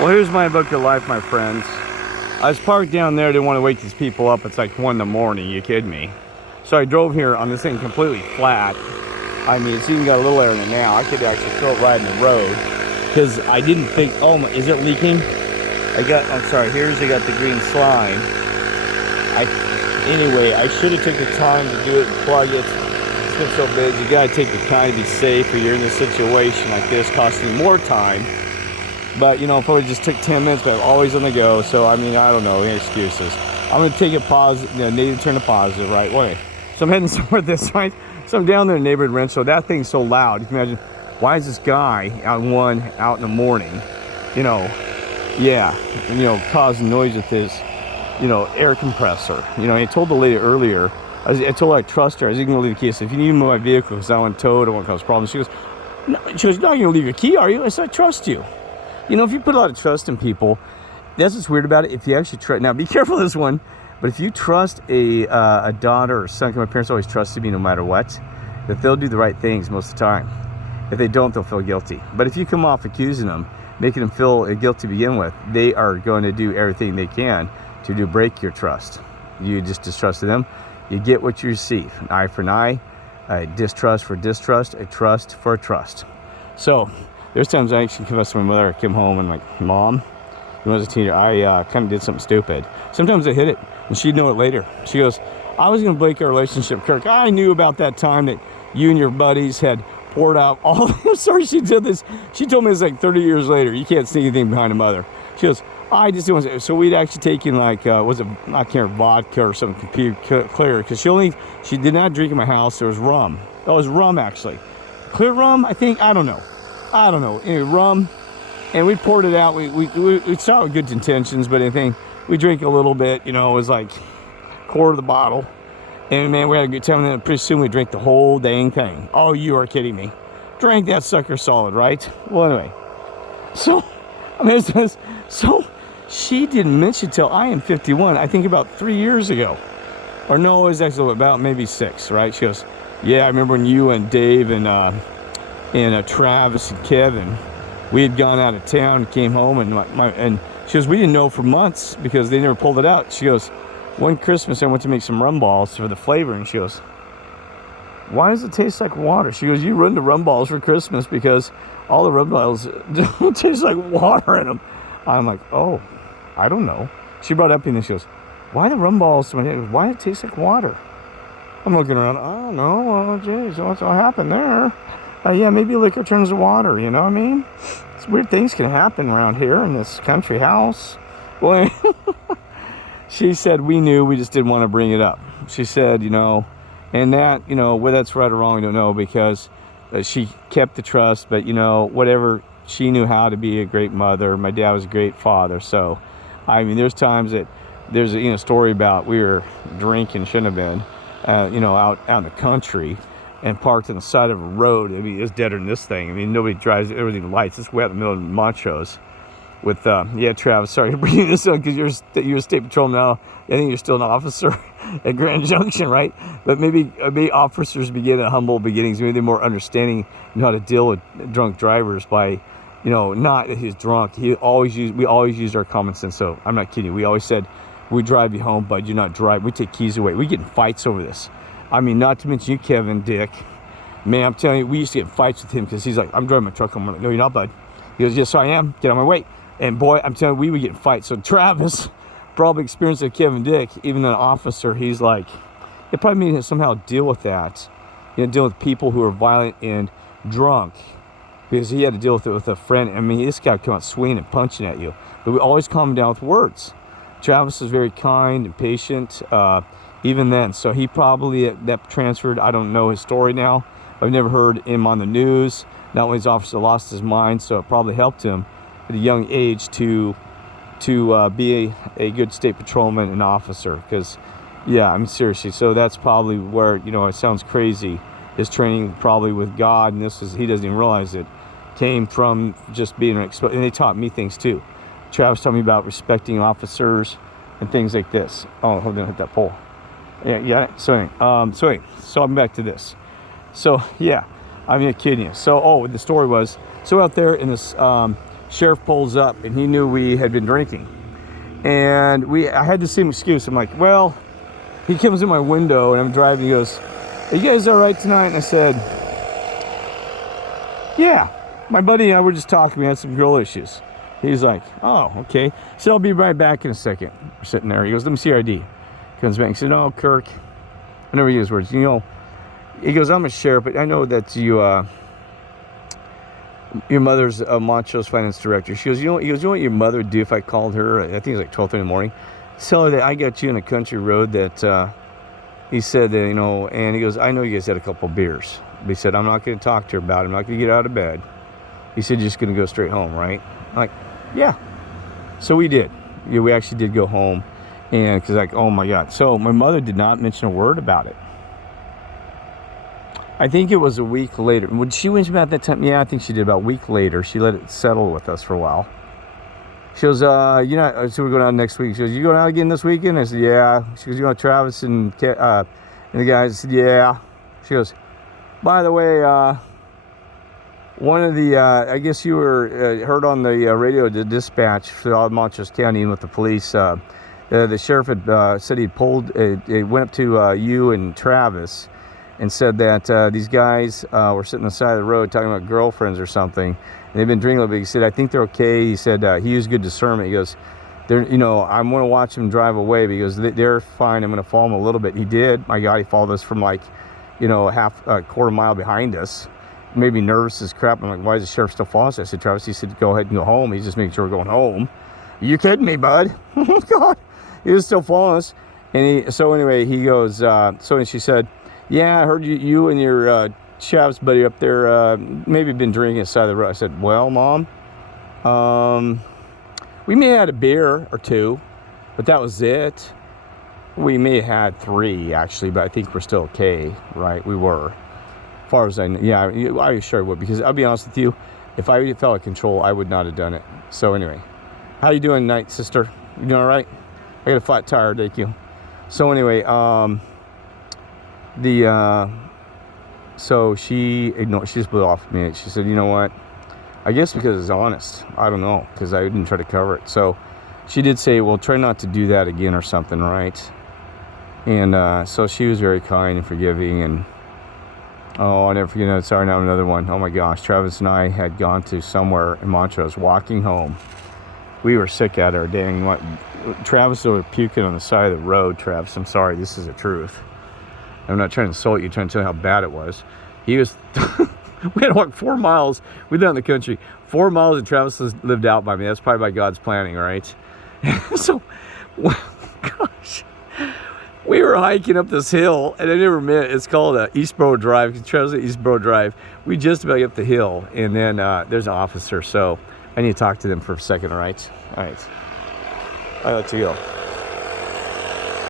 Well, here's my book of life, my friends. I was parked down there, didn't want to wake these people up. It's like 1 in the morning, you kidding me? So I drove here on this thing completely flat. I mean, it's even got a little air in it now. I could actually throw it right in the road. Because I didn't think, oh my, is it leaking? I'm sorry, I got the green slime. Anyway, I should have taken the time to do it and plug it. It's been so busy. You gotta take the time to be safe, or you're in a situation like this, costing you more time. But, you know, if I just took 10 minutes, but I'm always on the go. So, I mean, I don't know, any excuses. I'm going to take a positive, you know, need to turn a positive right way. So I'm heading somewhere this way. So I'm down there in the neighborhood rental. That thing's so loud. You can imagine, why is this guy out in the morning, you know, causing noise with his, air compressor. You know, I told the lady earlier, I told her I trust her. I was even going to leave the key. I said, if you need to move my vehicle because I want towed, I want to cause problems. She goes, no, you're not going to leave your key, are you? I said, I trust you. You know, if you put a lot of trust in people, that's what's weird about it. If you actually trust, now be careful of this one, but if you trust a daughter or son, my parents always trusted me no matter what, that they'll do the right things most of the time. If they don't, they'll feel guilty. But if you come off accusing them, making them feel guilty to begin with, they are going to do everything they can to break your trust. You just distrusted them. You get what you receive. An eye for an eye, a distrust for distrust, a trust for a trust. So, there's times I actually confess to my mother. I came home and I'm like, Mom, when I was a teenager, I kind of did something stupid. Sometimes I hit it, and she'd know it later. She goes, I was going to break our relationship, Kirk. I knew about that time that you and your buddies had poured out all I'm sorry she did this. She told me this like 30 years later. You can't see anything behind a mother. She goes, I just didn't want to. So we'd actually taken like, I can't remember, vodka or something clear. Because she did not drink in my house. There was rum. That was rum, actually. Clear rum, I think. I don't know. Anyway, rum, and we poured it out. We started with good intentions, but anything, we drank a little bit. You know, it was like a quarter of the bottle, and man, we had a good time. And then pretty soon we drank the whole dang thing. Oh, you are kidding me? Drank that sucker solid, right? Well, anyway, so I mean, so she didn't mention till I am 51. I think about 3 years ago, or no, it was actually about maybe 6. Right? She goes, yeah, I remember when you and Dave and Travis and Kevin, we had gone out of town, came home, and she goes, we didn't know for months because they never pulled it out. She goes, one Christmas I went to make some rum balls for the flavor, and she goes, why does it taste like water? She goes, you ruined the rum balls for Christmas because all the rum balls taste like water in them. I'm like, oh, I don't know. She brought it up and she goes, why the rum balls? Why do it taste like water? I'm looking around, I don't know. Oh, geez, what's all happened there? Yeah, maybe liquor turns to water, you know what I mean? It's weird things can happen around here in this country house. Well, she said, we knew, we just didn't want to bring it up. She said, and that, whether that's right or wrong, I don't know, because she kept the trust, but, whatever, she knew how to be a great mother. My dad was a great father. So, I mean, there's times that there's a story about we were drinking, shouldn't have been, out in the country, and parked on the side of a road. I mean, it's deader than this thing. I mean, nobody drives, everything lights. It's way out in the middle of Montrose. With, Travis, sorry for bringing this up because you're a state patrol now. I think you're still an officer at Grand Junction, right? But maybe officers begin at humble beginnings. Maybe they're more understanding, know how to deal with drunk drivers by, not that he's drunk. We always used our common sense. So I'm not kidding. We always said, we drive you home, but do not drive. We take keys away. We get in fights over this. I mean, not to mention you, Kevin, Dick. Man, I'm telling you, we used to get in fights with him because he's like, I'm driving my truck. I'm like, no, you're not, bud. He goes, yes, I am. Get on my way. And boy, I'm telling you, we would get in fights. So Travis probably experienced with Kevin Dick, even an officer. He's like, it probably made him somehow deal with that. Deal with people who are violent and drunk. Because he had to deal with it with a friend. I mean, this guy would come out swinging and punching at you. But we always calm him down with words. Travis is very kind and patient. Even then, so he probably that transferred. I don't know his story now. I've never heard him on the news. Not only his officer lost his mind, so it probably helped him at a young age to be a good state patrolman and officer. Because, yeah, I mean, seriously. So that's probably where, it sounds crazy. His training probably with God, and he doesn't even realize it, came from just being and they taught me things too. Travis taught me about respecting officers and things like this. Oh, hold on, hit that pole. Yeah. So I'm back to this. So yeah, I'm not kidding you. So the story was, so out there in this Sheriff pulls up, and he knew we had been drinking. And I had the same excuse. I'm like, well, he comes in my window, and I'm driving. He goes, are you guys all right tonight? And I said, yeah. My buddy and I were just talking. We had some girl issues. He's like, oh, okay. He said, I'll be right back in a second. We're sitting there. He goes, let me see your ID. Comes back. He said, no, Kirk. I never use words. You know, he goes, I'm a sheriff, but I know that your mother's Montrose finance director. She goes, you know what your mother would do if I called her? I think it was like 12:30 in the morning. Tell her that I got you in a country road that, he said that, you know, and he goes, I know you guys had a couple beers. But he said, I'm not going to talk to her about it. I'm not going to get out of bed. He said, you're just going to go straight home, right? I'm like, yeah. So we did. Yeah, we actually did go home. And because like, oh my God. So my mother did not mention a word about it. I think it was a week later. Would she mention about that time? Yeah, I think she did. About a week later, she let it settle with us for a while. She goes, so we're going out next week. She goes, you going out again this weekend? I said, yeah. She goes, you want Travis and the guys? I said, yeah. She goes, by the way, one of the, I guess you were heard on the radio, the dispatch for Montrose County and with the police. The sheriff had said he went up to you and Travis and said that these guys were sitting on the side of the road talking about girlfriends or something. And they've been drinking a little bit. He said, I think they're okay. He said he used good discernment. He goes, I'm going to watch them drive away because they're fine. I'm going to follow them a little bit. He did. My God, he followed us from like, a quarter mile behind us. Made me nervous as crap. I'm like, why is the sheriff still following us? I said, Travis, he said, go ahead and go home. He's just making sure we're going home. Are you kidding me, bud? God, he was still following us. And so anyway, he goes, she said, yeah, I heard you and your Travis buddy up there maybe been drinking aside of the road. I said, well, Mom, we may have had a beer or two, but that was it. We may have had 3, actually, but I think we're still okay, right? We were. As far as I know, yeah, I sure would, because I'll be honest with you, if I felt out of control, I would not have done it. So anyway, how you doing tonight, sister? You doing all right? I got a flat tire, thank you. So anyway, so she just blew off me. She said, you know what? I guess because it's honest. I don't know, because I didn't try to cover it. So she did say, well, try not to do that again or something, right? And so she was very kind and forgiving. And oh, I'll never forget. Sorry, now another one. Oh my gosh, Travis and I had gone to somewhere in Montrose, walking home. We were sick out of our dang. Travis was puking on the side of the road. Travis, I'm sorry, this is the truth. I'm not trying to insult you, trying to tell you how bad it was. He was. We had to walk 4 miles. We lived out in the country. 4 miles, and Travis lived out by me. That's probably by God's planning, right? So, gosh. We were hiking up this hill, and I never met. It's called Eastboro Drive. Because Travis at Eastboro Drive. We just about get up the hill, and then there's an officer. So I need to talk to them for a second. All right. All right. I'll let you go.